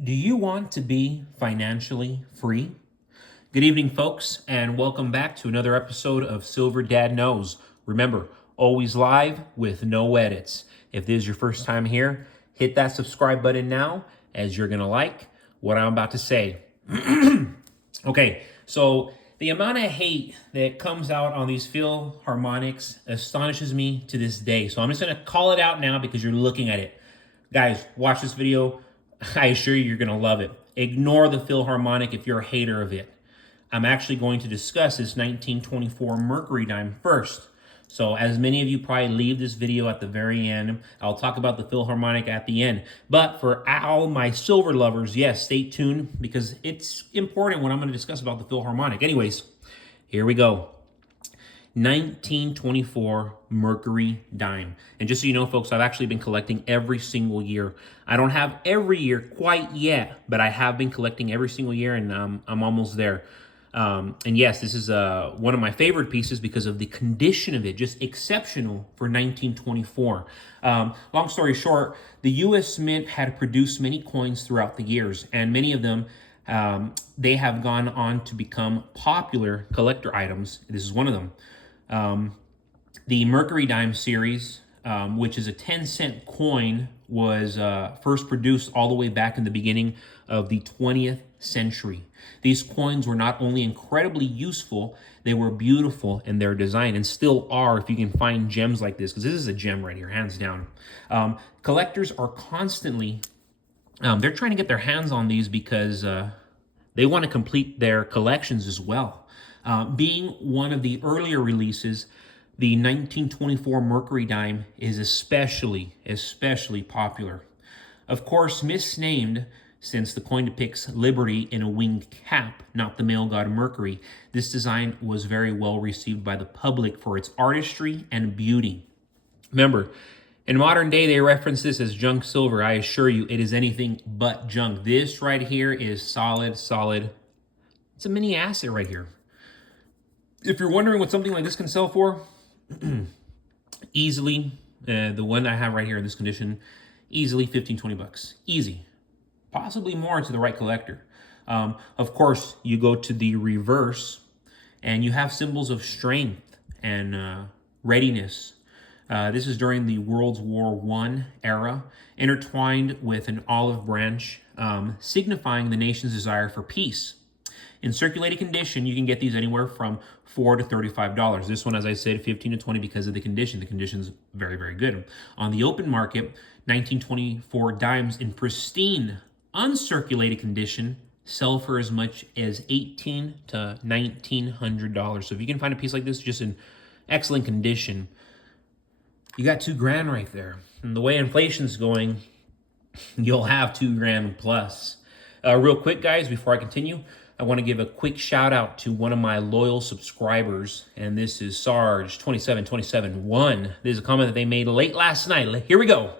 Do you want to be financially free? Good evening, folks, and welcome back to another episode of Silver Dad Knows. Remember, always live with no edits. If this is your first time here, hit that subscribe button now, as you're going to like what I'm about to say. Okay, so the amount of hate that comes out on these Philharmonics astonishes me to this day. So I'm just going to call it out now because you're looking at it. Guys, watch this video. I assure you, you're going to love it. Ignore the Philharmonic if you're a hater of it. I'm actually going to discuss this 1924 Mercury dime first. So as many of you probably leave this video at the very end, I'll talk about the Philharmonic at the end. But for all my silver lovers, yes, stay tuned because it's important when I'm going to discuss about the Philharmonic. Anyways, here we go. 1924 Mercury dime. And just so you know, folks, I've actually been collecting every single year. I don't have every year quite yet, but I have been collecting every single year, and I'm almost there. And yes, this is one of my favorite pieces because of the condition of it, just exceptional for 1924. Long story short, the U.S. Mint had produced many coins throughout the years, and many of them they have gone on to become popular collector items. This is one of them. The Mercury dime series, which is a 10-cent coin, was first produced all the way back in the beginning of the 20th century. These coins were not only incredibly useful, they were beautiful in their design and still are if you can find gems like this, because this is a gem right here, hands down. Collectors are constantly, they're trying to get their hands on these because they want to complete their collections as well. Being one of the earlier releases, the 1924 Mercury dime is especially popular. Of course, misnamed since the coin depicts Liberty in a winged cap, not the male god Mercury, this design was very well received by the public for its artistry and beauty. Remember, in modern day, they reference this as junk silver. I assure you, it is anything but junk. This right here is solid. It's a mini asset right here. If you're wondering what something like this can sell for, easily, the one I have right here in this condition, easily 15-20 bucks. Easy. Possibly more to the right collector. Of course, you go to the reverse, and you have symbols of strength and readiness. This is during the World War I era, intertwined with an olive branch, signifying the nation's desire for peace. In circulating condition, you can get these anywhere from $4 to $35. This one, as I said, 15 to 20 because of the condition. The condition's very, very good. On the open market, 1924 dimes in pristine, uncirculated condition sell for as much as $1,800 to $1,900. So if you can find a piece like this just in excellent condition, you got $2,000 right there. And the way inflation's going, you'll have $2,000 plus. Real quick, guys, before I continue, I want to give a quick shout out to one of my loyal subscribers, and this is Sarge27271. This is a comment that they made late last night. Here we go.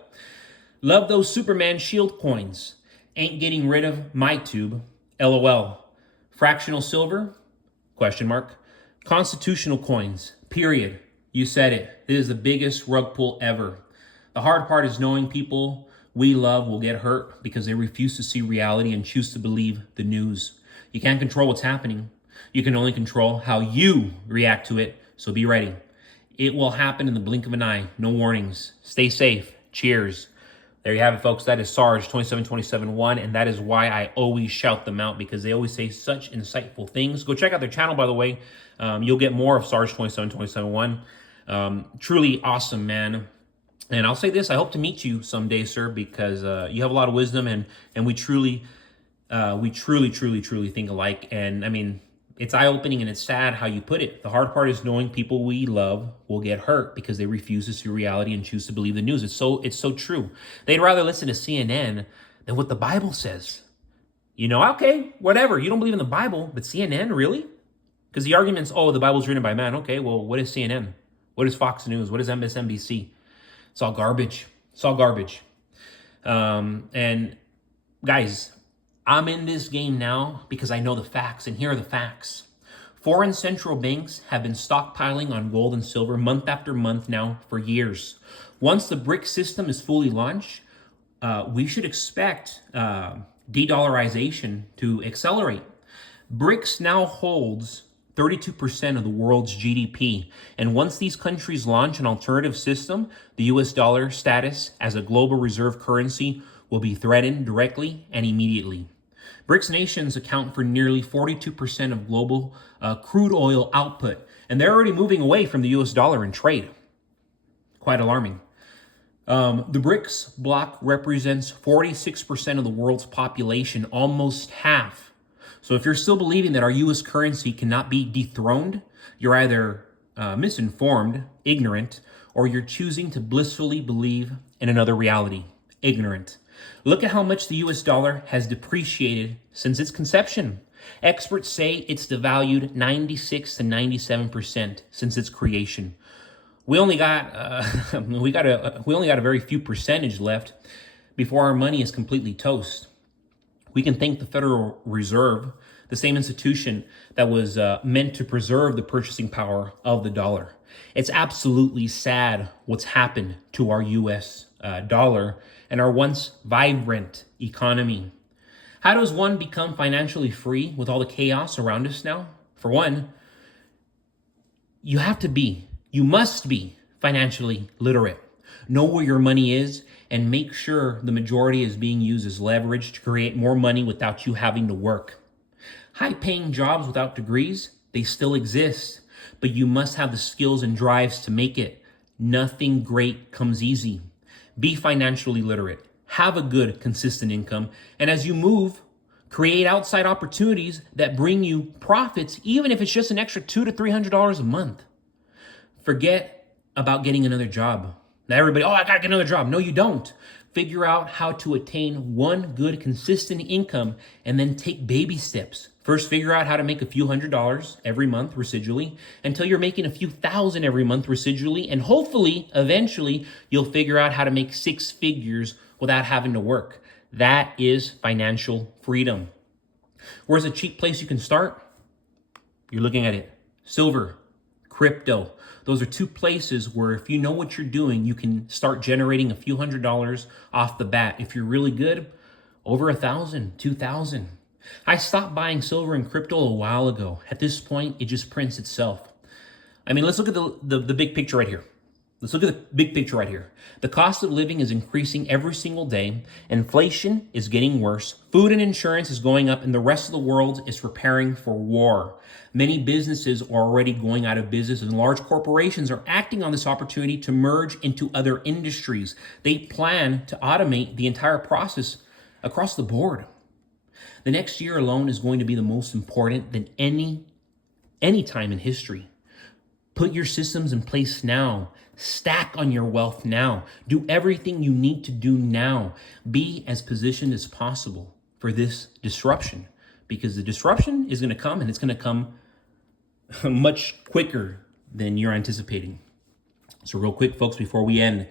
Love those Superman shield coins. Ain't getting rid of my tube. LOL. Fractional silver? Question mark. Constitutional coins. Period. You said it. This is the biggest rug pull ever. The hard part is knowing people we love will get hurt because they refuse to see reality and choose to believe the news. You can't control what's happening. You can only control how you react to it, so be ready. It will happen in the blink of an eye. No warnings. Stay safe. Cheers. There you have it, folks. That is Sarge27271, and that is why I always shout them out, because they always say such insightful things. Go check out their channel, by the way. You'll get more of Sarge27271. Truly awesome, man. And I'll say this, I hope to meet you someday, sir, because you have a lot of wisdom, and we truly think alike. And I mean, it's eye-opening and it's sad how you put it. The hard part is knowing people we love will get hurt because they refuse to see reality and choose to believe the news. It's so true. They'd rather listen to CNN than what the Bible says. You know, okay, whatever. You don't believe in the Bible, but CNN, really? Because the argument's, oh, the Bible's written by man. Okay, well, what is CNN? What is Fox News? What is MSNBC? It's all garbage. It's all garbage. And guys, I'm in this game now because I know the facts, and here are the facts. Foreign central banks have been stockpiling on gold and silver month after month now for years. Once the BRIC system is fully launched, we should expect de-dollarization to accelerate. BRICS now holds 32% of the world's GDP. And once these countries launch an alternative system, the US dollar status as a global reserve currency will be threatened directly and immediately. BRICS nations account for nearly 42% of global crude oil output, and they're already moving away from the US dollar in trade. Quite alarming. The BRICS bloc represents 46% of the world's population, almost half. So if you're still believing that our US currency cannot be dethroned, you're either misinformed, ignorant, or you're choosing to blissfully believe in another reality, ignorant. Look at how much the US dollar has depreciated since its conception. Experts say it's devalued 96 to 97% since its creation. We only got a very few percentage left before our money is completely toast. We can thank the Federal Reserve, the same institution that was meant to preserve the purchasing power of the dollar. It's absolutely sad what's happened to our US dollar and our once vibrant economy. How does one become financially free with all the chaos around us now? For one, you must be financially literate. Know where your money is and make sure the majority is being used as leverage to create more money without you having to work. High-paying jobs without degrees, they still exist, but you must have the skills and drives to make it. Nothing great comes easy. Be financially literate. Have a good, consistent income. And as you move, create outside opportunities that bring you profits, even if it's just an extra $200 to $300 a month. Forget about getting another job. Now everybody, I gotta get another job. No, you don't. Figure out how to attain one good, consistent income and then take baby steps. First, figure out how to make a few $100s every month residually until you're making a few thousand every month residually. And hopefully, eventually, you'll figure out how to make six figures without having to work. That is financial freedom. Where's a cheap place you can start? You're looking at it. Silver, crypto. Those are two places where if you know what you're doing, you can start generating a few $100s off the bat. If you're really good, over 1,000, 2,000. I stopped buying silver and crypto a while ago. At this point, it just prints itself. I mean, let's look at the big picture right here. Let's look at the big picture right here. The cost of living is increasing every single day. Inflation is getting worse. Food and insurance is going up, and the rest of the world is preparing for war. Many businesses are already going out of business, and large corporations are acting on this opportunity to merge into other industries. They plan to automate the entire process across the board. The next year alone is going to be the most important than any time in history. Put your systems in place now. Stack on your wealth now. Do everything you need to do now. Be as positioned as possible for this disruption, because the disruption is going to come, and it's going to come much quicker than you're anticipating. So real quick, folks, before we end,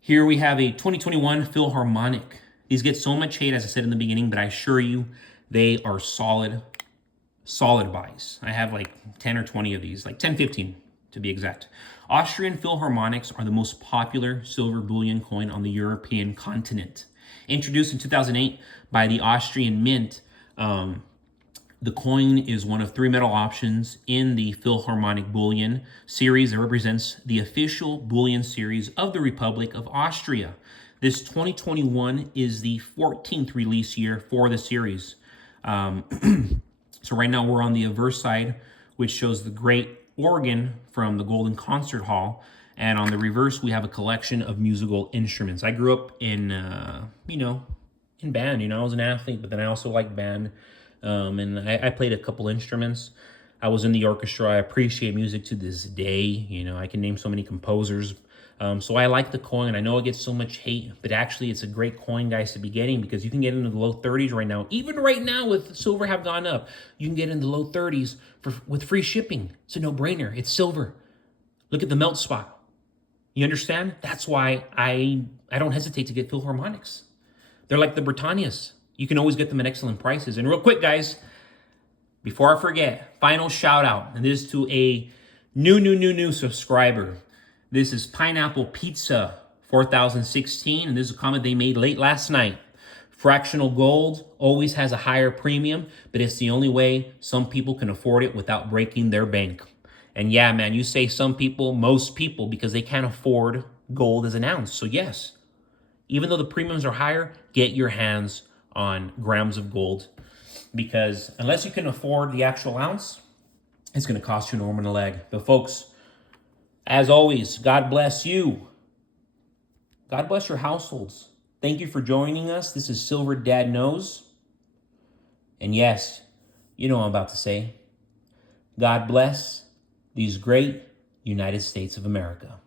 here we have a 2021 Philharmonic. These get so much hate, as I said in the beginning, but I assure you they are solid buys. I have like 10 or 20 of these, like 10, 15 to be exact. Austrian Philharmonics are the most popular silver bullion coin on the European continent. Introduced in 2008 by the Austrian Mint, the coin is one of three metal options in the Philharmonic bullion series that represents the official bullion series of the Republic of Austria. This 2021 is the 14th release year for the series. So right now we're on the averse side, which shows the great organ from the Golden Concert Hall. And on the reverse, we have a collection of musical instruments. I grew up in band. I was an athlete, but then I also liked band. And I played a couple instruments. I was in the orchestra. I appreciate music to this day. I can name so many composers. So I like the coin. I know it gets so much hate, but actually it's a great coin, guys, to be getting, because you can get into the low 30s right now. Even right now with silver have gone up, you can get in the low 30s with free shipping. It's a no-brainer. It's silver. Look at the melt spot. You understand? That's why I don't hesitate to get Philharmonics. They're like the Britannias. You can always get them at excellent prices. And real quick, guys, before I forget, final shout out, and this is to a new subscriber. This is Pineapple Pizza 4016, and this is a comment they made late last night. Fractional gold always has a higher premium, but it's the only way some people can afford it without breaking their bank. And yeah, man, you say some people, most people, because they can't afford gold as an ounce. So yes, even though the premiums are higher, get your hands on grams of gold, because unless you can afford the actual ounce, it's going to cost you an arm and a leg. But folks, as always, God bless you. God bless your households. Thank you for joining us. This is Silver Dad Knows. And yes, you know what I'm about to say. God bless these great United States of America.